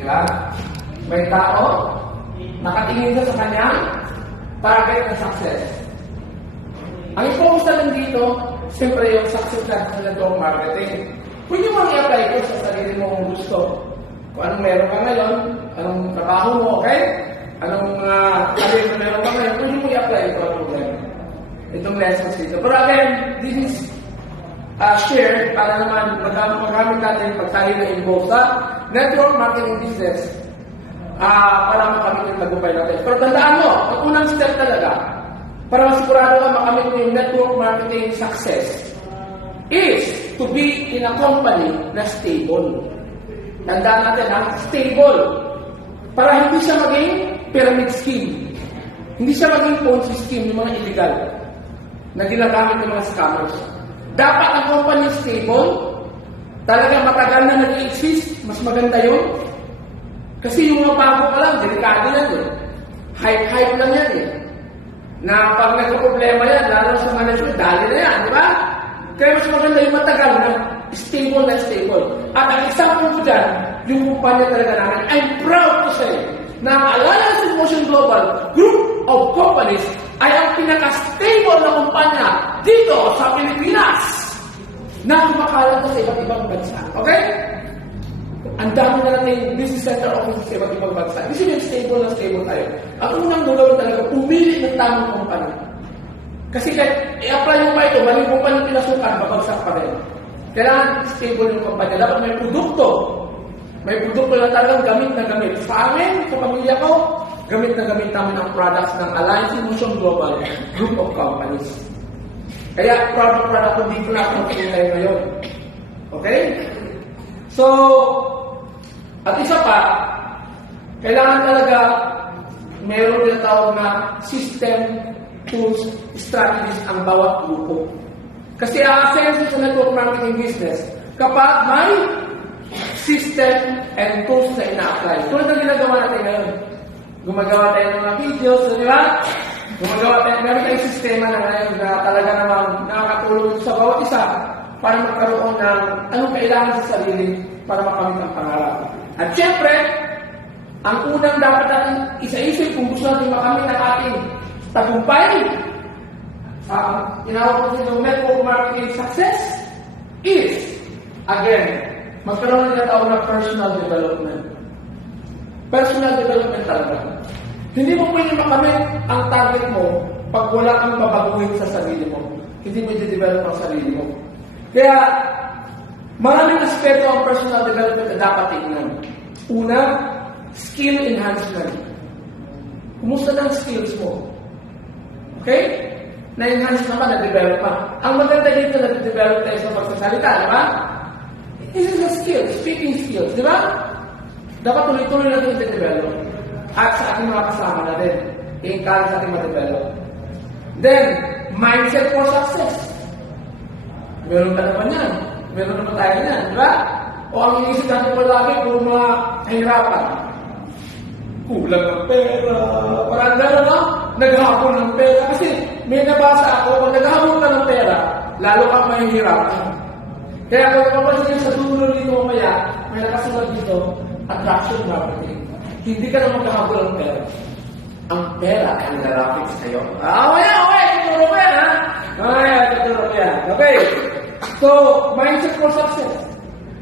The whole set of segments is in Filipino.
Di ba? May tao, nakatingin ka sa kanyang target na success. Ang i-focus na lang dito, siyempre yung success na sa network marketing. Kung yung mga i-apply ko sa sarili mong gusto, kung anong meron ka ngayon, anong trabaho mo, okay? Anong career na meron ka ngayon, kung yung mo i-apply ito ang problema. Itong lessons dito. Pero again, this is shared para naman magamit natin pag tayo na-involve sa network marketing business para makamit yung tagumpay natin. Pero tandaan mo, ang unang step talaga para masigurado ka makamit mo yung network marketing success is to be in a company na stable. Tandaan natin stable. Para hindi siya maging pyramid scheme. Hindi siya maging Ponzi scheme, yung mga illegal na ginagamit ng mga scammers. Dapat ang company stable, talaga matagal na nag-exist, mas maganda yun. Kasi yung mga bago pa lang, delikado yan eh. Hype lang yan eh. Na pag nagka-problema yan, lalo sa management, dali na yan, di ba? Kaya mas maganda yung matagal na stable. At ang example ko dyan, yung kumpanya talaga namin, I'm proud to say, na ang Alliance in Motion Global Group of Companies ay ang pinaka-stable na kumpanya dito sa Pilipinas na kumakalat sa iba't ibang bansa. Okay? Ang dami na natin business center offices sa iba't ibang bansa. Ibig sabihin, stable tayo. Ang unang gagawin talaga, pumili ng tamang kumpanya. Kasi kahit i-apply mo pa ito, maling kumpanya pinasukan, babagsak pa rin. Kailangan stable yung kumpanya. Dapat may produkto. May produkto na talagang gamit na gamit. Sa amin, sa pamilya ko, gamit na gamit namin ang products ng Alliance in Motion Global Group of Companies. Kaya, product ko dito na ako tayo ngayon. Okay? So, at isa pa, kailangan talaga meron din tawag na system, tools, strategies ang bawat grupo. Kasi a-sense sa network marketing business kapag may system and tools na ina-apply. Tulad na ginagawa natin ngayon. Gumagawa tayo ng mga videos, di ba? Meron tayong sistema na ngayon na talaga namang nakakatulong sa bawat isa para magkaroon ng anong kailangan sa sarili para makamit ang pangarap. At syempre, ang unang dapat natin isa-isip kung gusto natin makamit ang ating tagumpay sa tinawag ko ng network marketing success is, again, magkaroon na tao na personal development. Personal development talaga. Hindi mo pwede makamit ang target mo pag wala kang babaguhin sa sarili mo. Hindi mo i-develop ang sarili mo. Kaya, maraming aspeto ang personal development na dapat tingnan. Una, skill enhancement. Kumusta na ang skills mo? Okay? Na-enhance naman, na-develop pa. Ang maganda dito na-develop tayo sa pagsasalita, di ba? This is a skill, speaking skills, di ba? Dapat tuloy-tuloy natin i-develop. At sa ating mga kasama natin, i-encourage natin ma-develop. Then, mindset for success. Meron ka naman yan. Meron naman tayo yan, di ba? O ang inisip natin po lagi, puro mga kahirapan. Kulang ng pera. Parang gano'n, no? Naghahabol ng pera. Kasi may nabasa ako, pag naghahabol ka ng pera, lalo kang mahihirapan. Kaya kung napapansin sa dulo dito mamaya, may nakasulat dito, attraction marketing. Hindi ka na magkahabol ng pera. Ang pera ay narapit sa'yo. Okay, tuturo ko yan, ha? Tuturo ko yan. Okay. So, mindset for success.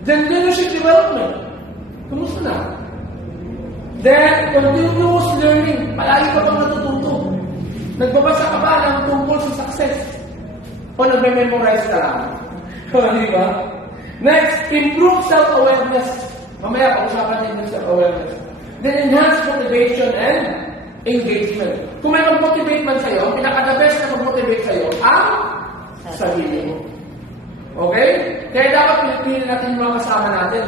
Then, leadership development. Kumusta na? Then, continuous learning. Palagi ka pang natututo. Nagbabasa ka ba ng tungkol sa success? O nagme-memorize ka lang? Di ba? Next, improve self-awareness. Mamaya, pag-usapan din ng self-awareness. Then, enhance motivation and engagement. Kung may mag-motivate man sa'yo, ang pinaka-the best na mag-motivate sa'yo, ang sarili mo. Okay? Kaya dapat pinipili natin yung mga kasama natin.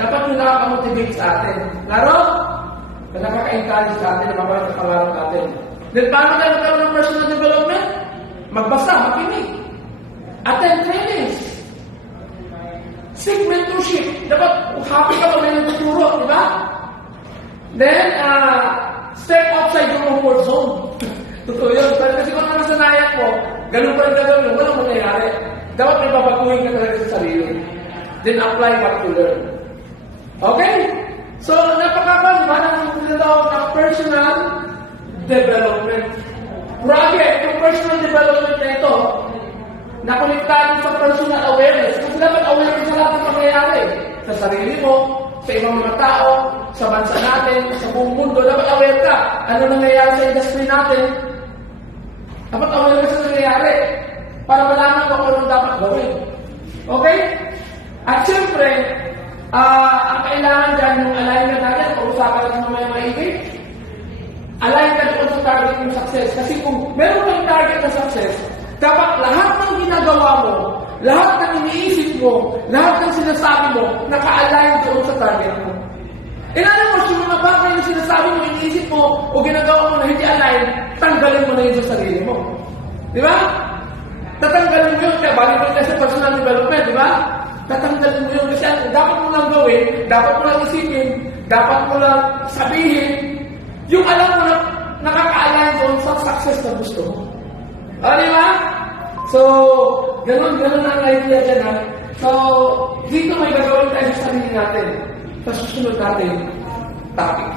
Dapat yung nakaka-motivate sa atin. Laro? Na nakaka-encourage sa atin, na mabalat ang pangarap natin. Then, paano tayo magkaroon ng personal development? Magbasa, makinig. Attend trainings. Seek mentorship. Dapat, happy ka pag may nagtuturo, di ba? Then, step outside your comfort zone. Totoo yun. Kasi kung nasanayan mo, ganun pa rin gagawin, walang mangyayari. Dapat may babaguhin ka talaga sa sarili. Then apply what you learn. Okay? personal development. Grabe, yung personal development na ito, nakonektado sa personal awareness. Kasi dapat aware ka sa lahat ng pangyayari. Sa sarili mo, sa ibang mga tao, sa bansa natin, sa buong mundo, dapat aware ka. Ano nangyayari sa industry natin? Dapat aware ka sa nangyayari para malaman mo kung anong dapat gawin. Okay? At siyempre, ang kailangan dyan yung alignment natin, pag-usapan natin mamaya maigi, align ka doon sa target ng success. Kasi kung meron kang target ng success, dapat lahat ng ginagawa mo, lahat ng iniisip mo, lahat ng sinasabi mo, naka-align doon sa target mo. In other words, yung mga bagay na sinasabi mo, iniisip mo, o ginagawa mo na hindi align, tanggalin mo na yun sa sarili mo. Di ba? Tatanggalin mo yun, kaya balik mo sa personal development, di ba? Tatanggalin mo yun kasi dapat mo lang gawin, dapat mo lang isipin, dapat mo lang sabihin, yung alam mo na nakaka-align doon sa success na gusto mo. O, di ba? So, ganun ang idea dyan, ha? So, dito may gagawin tayo sa sarili natin. Sa susunod natin topic.